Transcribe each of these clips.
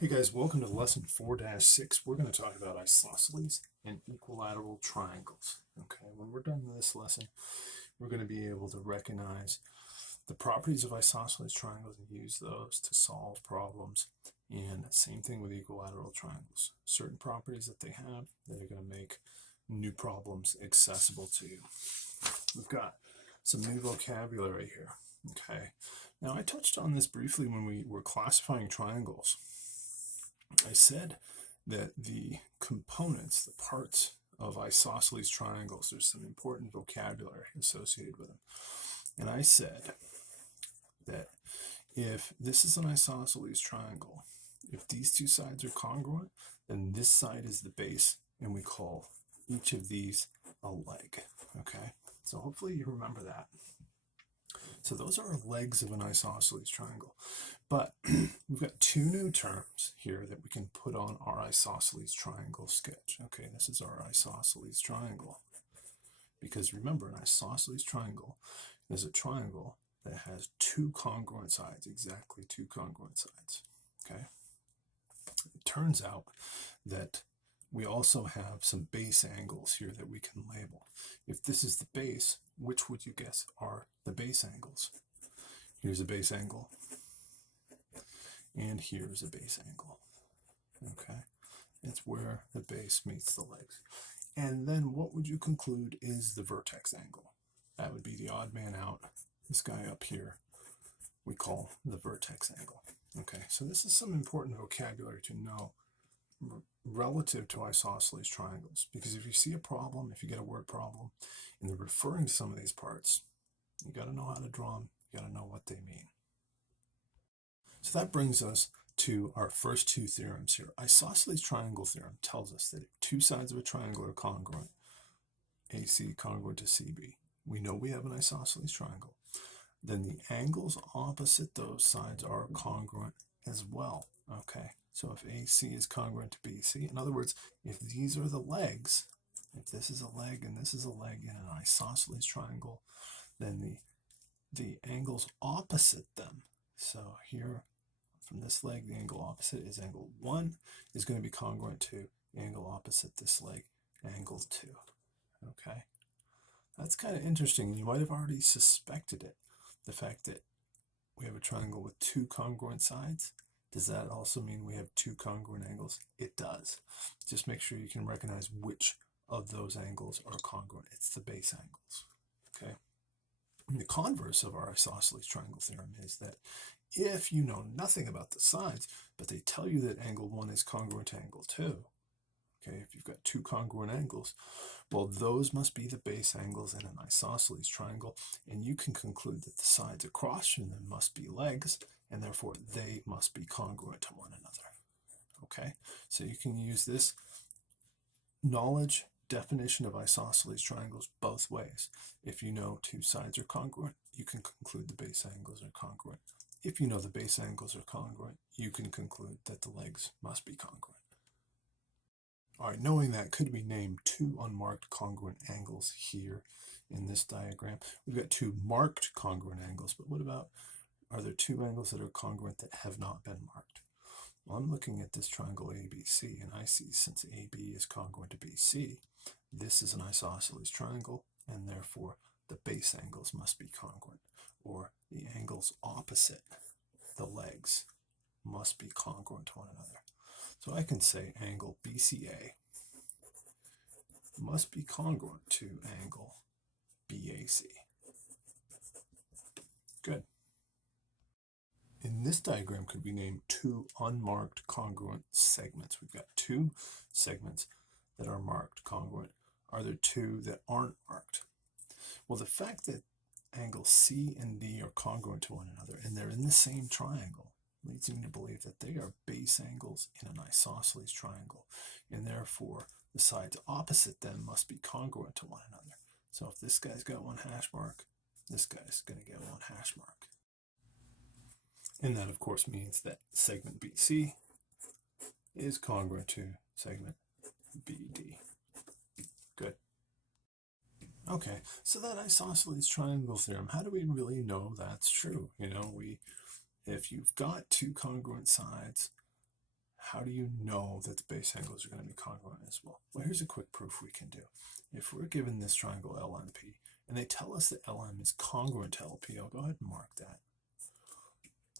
Hey guys, welcome to lesson 4-6. We're going to talk about isosceles and equilateral triangles. Okay, when we're done with this lesson, we're going to be able to recognize the properties of isosceles triangles and use those to solve problems. And same thing with equilateral triangles. Certain properties that they have that are going to make new problems accessible to you. We've got some new vocabulary here. Okay, now I touched on this briefly when we were classifying triangles. I said that the components, the parts of isosceles triangles, there's some important vocabulary associated with them. And I said that if this is an isosceles triangle, if these two sides are congruent, then this side is the base, and we call each of these a leg. Okay, so hopefully you remember that. So those are legs of an isosceles triangle. But we've got two new terms here that we can put on our isosceles triangle sketch. Okay, this is our isosceles triangle. Because remember, an isosceles triangle is a triangle that has two congruent sides, exactly two congruent sides. Okay? It turns out that we also have some base angles here that we can label. If this is the base, which would you guess are the base angles? Here's a base angle, and here's a base angle. Okay, it's where the base meets the legs. And then what would you conclude is the vertex angle? That would be the odd man out. This guy up here we call the vertex angle. Okay, so this is some important vocabulary to know relative to isosceles triangles, because if you see a problem, if you get a word problem, and they're referring to some of these parts, you got to know how to draw them, you got to know what they mean. So that brings us to our first two theorems here. Isosceles triangle theorem tells us that if two sides of a triangle are congruent, AC congruent to CB, we know we have an isosceles triangle, then the angles opposite those sides are congruent as well. Okay, so if AC is congruent to BC, in other words, if these are the legs, if this is a leg and this is a leg in an isosceles triangle, then the angles opposite them, so here from this leg, the angle opposite is angle 1, is going to be congruent to the angle opposite this leg, angle 2. Okay, that's kind of interesting. You might have already suspected it. The fact that we have a triangle with two congruent sides, does that also mean we have two congruent angles? It does. Just make sure you can recognize which of those angles are congruent. It's the base angles. Okay. And the converse of our isosceles triangle theorem is that if you know nothing about the sides, but they tell you that angle 1 is congruent to angle 2, okay, if you've got two congruent angles, well, those must be the base angles in an isosceles triangle, and you can conclude that the sides across from them must be legs, and therefore they must be congruent to one another. Okay, so you can use this knowledge definition of isosceles triangles both ways. If you know two sides are congruent, you can conclude the base angles are congruent. If you know the base angles are congruent, you can conclude that the legs must be congruent. All right, knowing that, could we name two unmarked congruent angles here in this diagram? We've got two marked congruent angles, but what about, are there two angles that are congruent that have not been marked? Well, I'm looking at this triangle ABC, and I see since AB is congruent to BC, this is an isosceles triangle, and therefore the base angles must be congruent, or the angles opposite the legs must be congruent to one another. So I can say angle BCA must be congruent to angle BAC. Good. In this diagram, could we name two unmarked congruent segments? We've got two segments that are marked congruent. Are there two that aren't marked? Well, the fact that angles C and D are congruent to one another and they're in the same triangle leads me to believe that they are base angles in an isosceles triangle, and therefore the sides opposite them must be congruent to one another. So if this guy's got one hash mark, this guy's going to get one hash mark. And that, of course, means that segment BC is congruent to segment BD. Good. Okay, so that isosceles triangle theorem, how do we really know that's true? You know, if you've got two congruent sides, how do you know that the base angles are going to be congruent as well? Well, here's a quick proof we can do. If we're given this triangle LMP, and they tell us that LM is congruent to LP, I'll go ahead and mark that.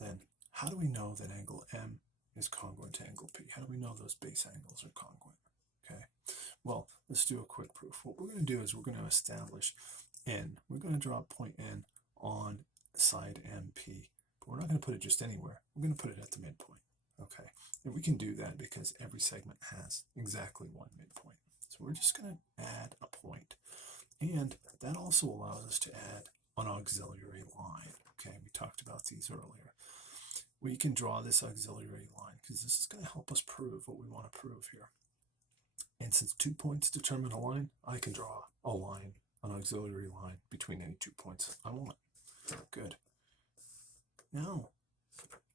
Then, how do we know that angle M is congruent to angle P? How do we know those base angles are congruent? Okay, well, let's do a quick proof. What we're going to do is we're going to establish N. We're going to draw a point N on side MP, but we're not going to put it just anywhere. We're going to put it at the midpoint. Okay, and we can do that because every segment has exactly one midpoint. So we're just going to add a point, and that also allows us to add an auxiliary line. Okay, we talked about these earlier. We can draw this auxiliary line because this is going to help us prove what we want to prove here. And since 2 points determine a line, I can draw a line, an auxiliary line between any 2 points I want. Good. Now,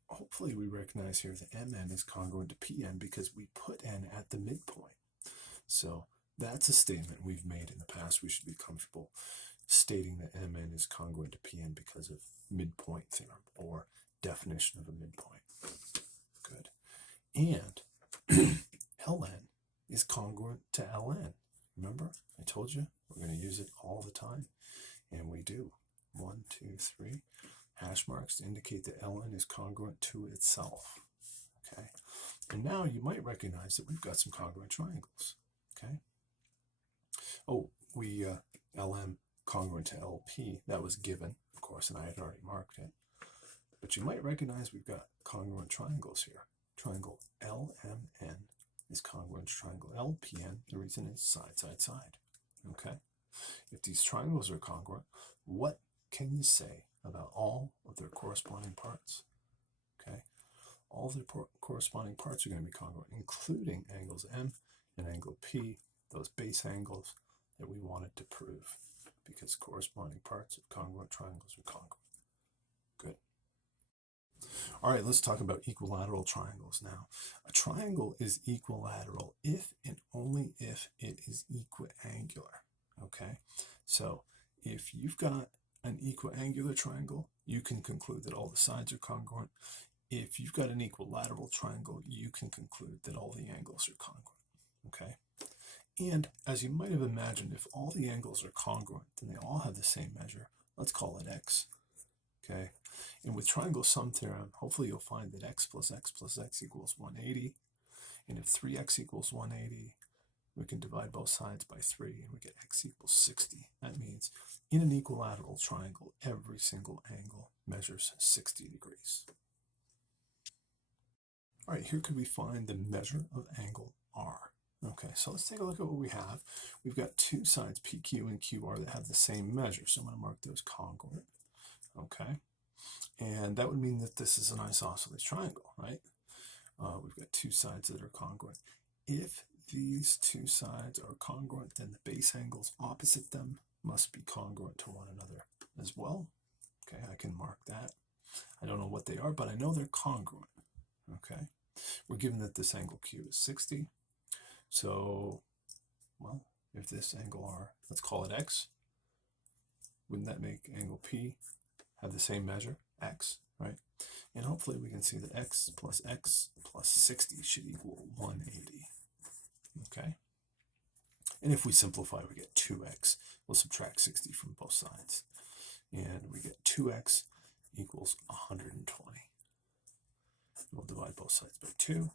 hopefully we recognize here that MN is congruent to PN because we put N at the midpoint. So that's a statement we've made in the past. We should be comfortable stating that MN is congruent to PN because of midpoint theorem or definition of a midpoint. Good. And LN is congruent to LN. Remember, I told you we're going to use it all the time, and we do. 1, 2, 3 hash marks to indicate that LN is congruent to itself. Okay, and now you might recognize that we've got some congruent triangles. Okay. Oh, we LM congruent to LP, that was given, of course, and I had already marked it. But you might recognize we've got congruent triangles here. Triangle LMN is congruent to triangle LPN. The reason is side, side, side. Okay? If these triangles are congruent, what can you say about all of their corresponding parts? Okay? All of their corresponding parts are going to be congruent, including angles M and angle P, those base angles that we wanted to prove, because corresponding parts of congruent triangles are congruent. Good. All right, let's talk about equilateral triangles now. A triangle is equilateral if and only if it is equiangular. Okay, so if you've got an equiangular triangle, you can conclude that all the sides are congruent. If you've got an equilateral triangle, you can conclude that all the angles are congruent. Okay, and as you might have imagined, if all the angles are congruent, then they all have the same measure. Let's call it x. Okay, and with triangle sum theorem, hopefully you'll find that x plus x plus x equals 180. And if 3x equals 180, we can divide both sides by 3 and we get x equals 60. That means in an equilateral triangle, every single angle measures 60 degrees. All right, here could we find the measure of angle R. Okay, so let's take a look at what we have. We've got two sides, PQ and QR, that have the same measure. So I'm going to mark those congruent. Okay, and that would mean that this is an isosceles triangle, right? We've got two sides that are congruent. If these two sides are congruent, then the base angles opposite them must be congruent to one another as well. Okay, I can mark that. I don't know what they are, but I know they're congruent. Okay, we're given that this angle Q is 60. So, well, if this angle R, let's call it X, wouldn't that make angle P have the same measure, X, right? And hopefully we can see that X plus 60 should equal 180. Okay, and if we simplify, we get 2x. We'll subtract 60 from both sides, and we get 2x equals 120. We'll divide both sides by 2,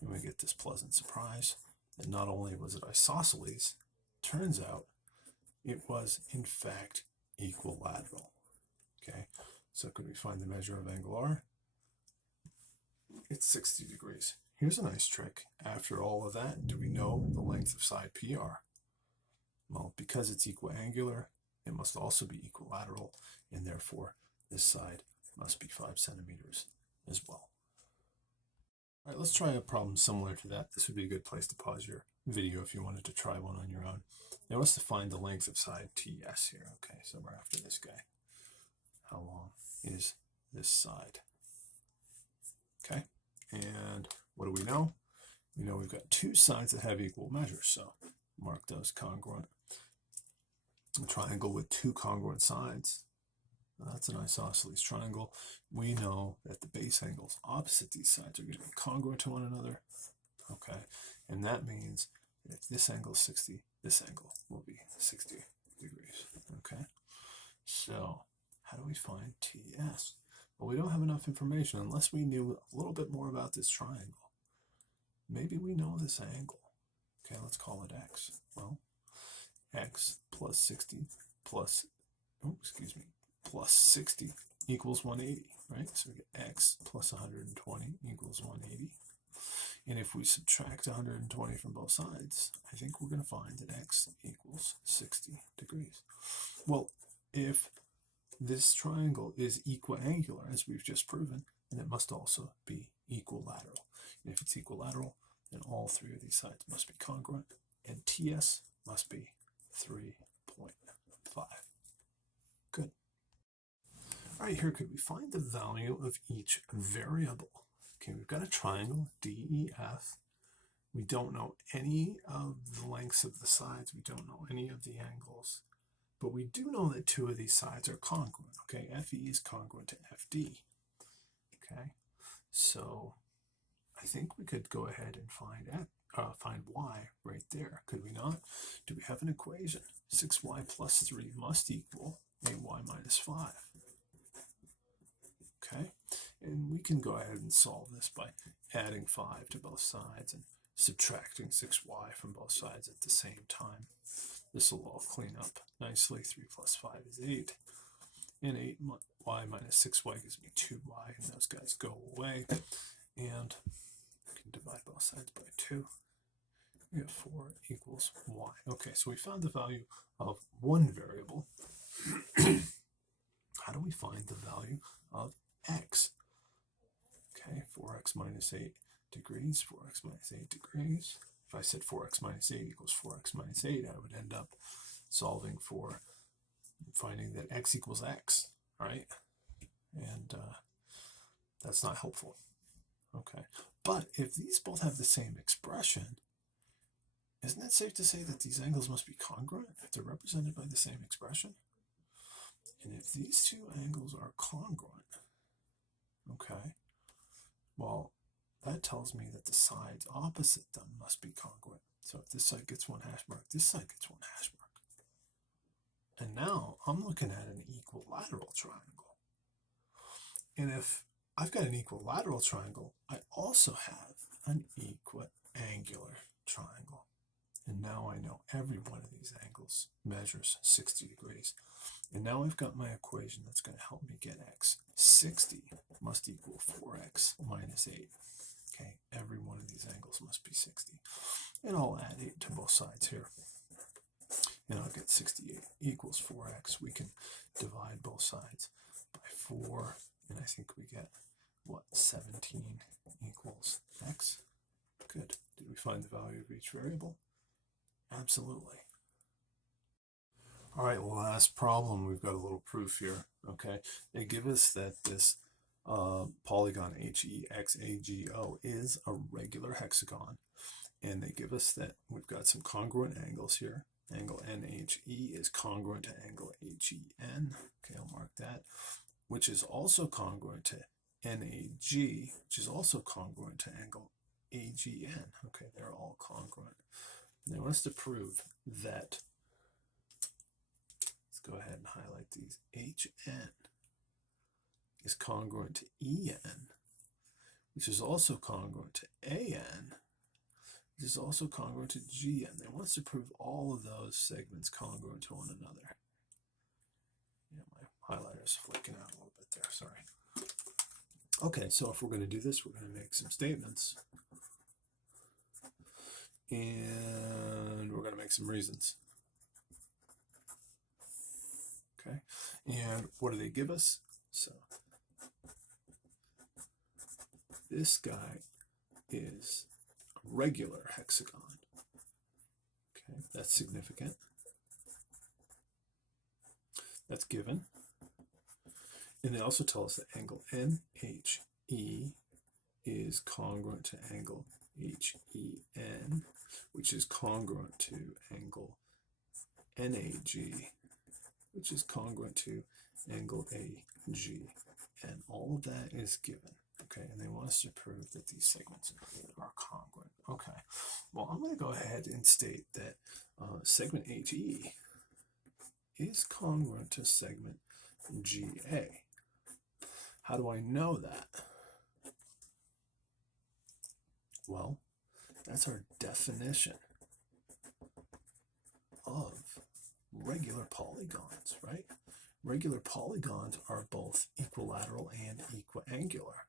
and we get this pleasant surprise that not only was it isosceles, turns out it was in fact equilateral. Okay, so could we find the measure of angle R? It's 60 degrees. Here's a nice trick. After all of that, do we know the length of side PR? Well, because it's equiangular, it must also be equilateral, and therefore this side must be 5 centimeters as well. All right, let's try a problem similar to that. This would be a good place to pause your video if you wanted to try one on your own. Now let's define the length of side TS here. Okay, so we're after this guy. How long is this side? Okay, and what do we know? We know we've got two sides that have equal measures, so mark those congruent. A triangle with two congruent sides That's an isosceles triangle. We know that the base angles opposite these sides are going to be congruent to one another. Okay, and that means that if this angle is 60, this angle will be 60 degrees. Okay, so how do we find TS? Well, we don't have enough information unless we knew a little bit more about this triangle. Maybe we know this angle. Okay, let's call it X. Well, X plus 60 plus, plus 60 equals 180, right? So we get X plus 120 equals 180. And if we subtract 120 from both sides, I think we're going to find that X equals 60 degrees. Well, if this triangle is equiangular, as we've just proven, then it must also be equilateral. And if it's equilateral, then all three of these sides must be congruent, and TS must be 3.5. Good. All right, here, could we find the value of each variable? Okay, we've got a triangle, DEF. We don't know any of the lengths of the sides. We don't know any of the angles. But we do know that two of these sides are congruent. Okay, FE is congruent to FD. Okay, so I think we could go ahead and find y right there. Could we not? Do we have an equation? 6y plus 3 must equal 8y minus 5. Okay, and we can go ahead and solve this by adding 5 to both sides and subtracting 6y from both sides at the same time. This will all clean up nicely. 3 plus 5 is 8. And 8y minus 6y gives me 2y, and those guys go away. And we can divide both sides by 2. We have 4 equals y. Okay, so we found the value of one variable. How do we find the value of x? Okay, 4x minus 8 degrees, 4x minus 8 degrees. If I said 4x minus 8 equals 4x minus 8, I would end up solving for finding that x equals x, right? And that's not helpful. Okay, but if these both have the same expression, isn't it safe to say that these angles must be congruent if they're represented by the same expression? And if these two angles are congruent, okay, well, that tells me that the sides opposite them must be congruent. So if this side gets one hash mark, this side gets one hash mark. And now I'm looking at an equilateral triangle. And if I've got an equilateral triangle, I also have an equiangular triangle. And now I know every one of these angles measures 60 degrees. And now I've got my equation that's going to help me get x. 60 must equal 4x minus 8. Okay, every one of these angles must be 60. And I'll add 8 to both sides here. And I'll get 68 equals 4x. We can divide both sides by 4. And I think we get, what, 17 equals x. Good. Did we find the value of each variable? Absolutely. All right, last problem. We've got a little proof here. Okay, they give us that this polygon HEXAGO is a regular hexagon, and they give us that we've got some congruent angles here. Angle NHE is congruent to angle HEN. Okay, I'll mark that. Which is also congruent to NAG, which is also congruent to angle AGN. Okay, they're all congruent. They want us to prove that, let's go ahead and highlight these, HN is congruent to EN, which is also congruent to AN, which is also congruent to GN. They want us to prove all of those segments congruent to one another. Yeah, my highlighter's flicking out a little bit there, sorry. Okay, so if we're going to do this, we're going to make some statements. And we're going to make some reasons. Okay, and what do they give us? So this guy is a regular hexagon. Okay, that's significant. That's given. And they also tell us that angle NHE is congruent to angle HEN, which is congruent to angle NAG, which is congruent to angle AG. And all of that is given. Okay, and they want us to prove that these segments are congruent. Okay, well, I'm going to go ahead and state that segment AG is congruent to segment GA. How do I know that? Well, that's our definition of regular polygons, right? Regular polygons are both equilateral and equiangular.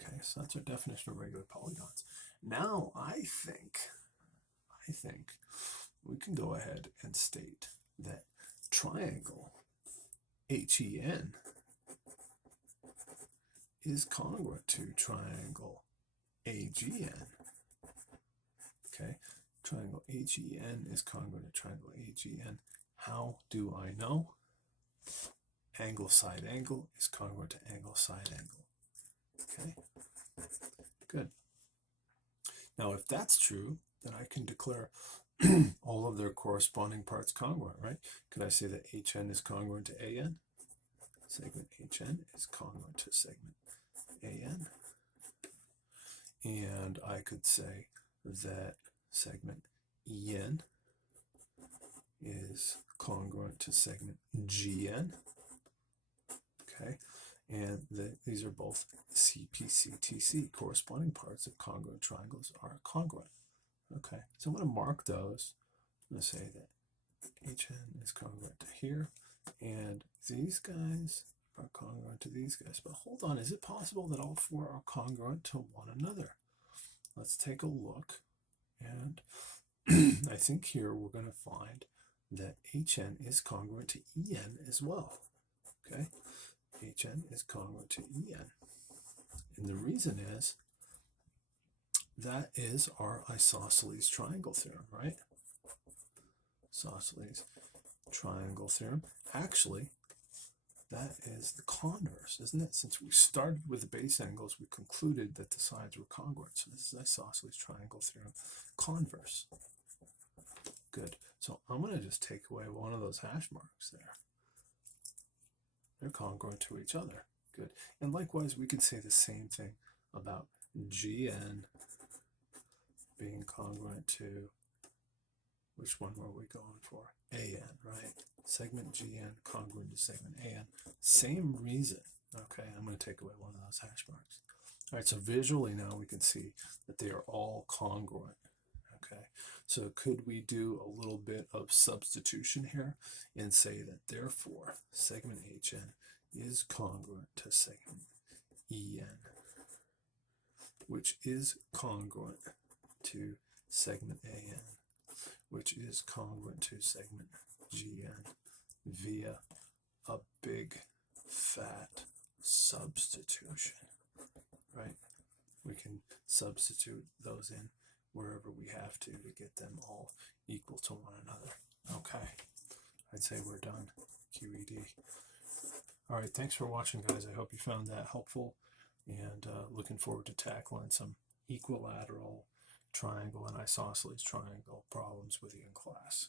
Okay, so that's our definition of regular polygons. Now I think we can go ahead and state that triangle HEN is congruent to triangle AGN. Okay, triangle HEN is congruent to triangle AGN. How do I know? Angle side angle is congruent to angle side angle. Okay, good. Now, if that's true, then I can declare all of their corresponding parts congruent, right? Could I say that HN is congruent to AN? Segment HN is congruent to segment AN. And I could say that segment EN is congruent to segment GN. Okay, and these are both CPCTC, corresponding parts of congruent triangles are congruent. Okay, so I'm going to mark those. I'm going to say that HN is congruent to here, and these guys are congruent to these guys. But hold on, is it possible that all four are congruent to one another? Let's take a look, and I think here we're going to find that HN is congruent to EN as well. Okay, HN is congruent to EN. And the reason is that is our isosceles triangle theorem, right? Isosceles triangle theorem. Actually, that is the converse, isn't it? Since we started with the base angles, we concluded that the sides were congruent. So this is isosceles triangle theorem converse. Good. So I'm going to just take away one of those hash marks there. They're congruent to each other. Good. And likewise, we could say the same thing about GN being congruent to, which one were we going for? AN, right? Segment GN congruent to segment AN. Same reason. Okay, I'm going to take away one of those hash marks. All right, so visually now we can see that they are all congruent. Okay, so could we do a little bit of substitution here and say that therefore segment HN is congruent to segment EN, which is congruent to segment AN, which is congruent to segment GN via a big fat substitution, right? We can substitute those in wherever we have to get them all equal to one another. Okay, I'd say we're done. QED. All right, thanks for watching, guys. I hope you found that helpful, and looking forward to tackling some equilateral triangle and isosceles triangle problems with you in class.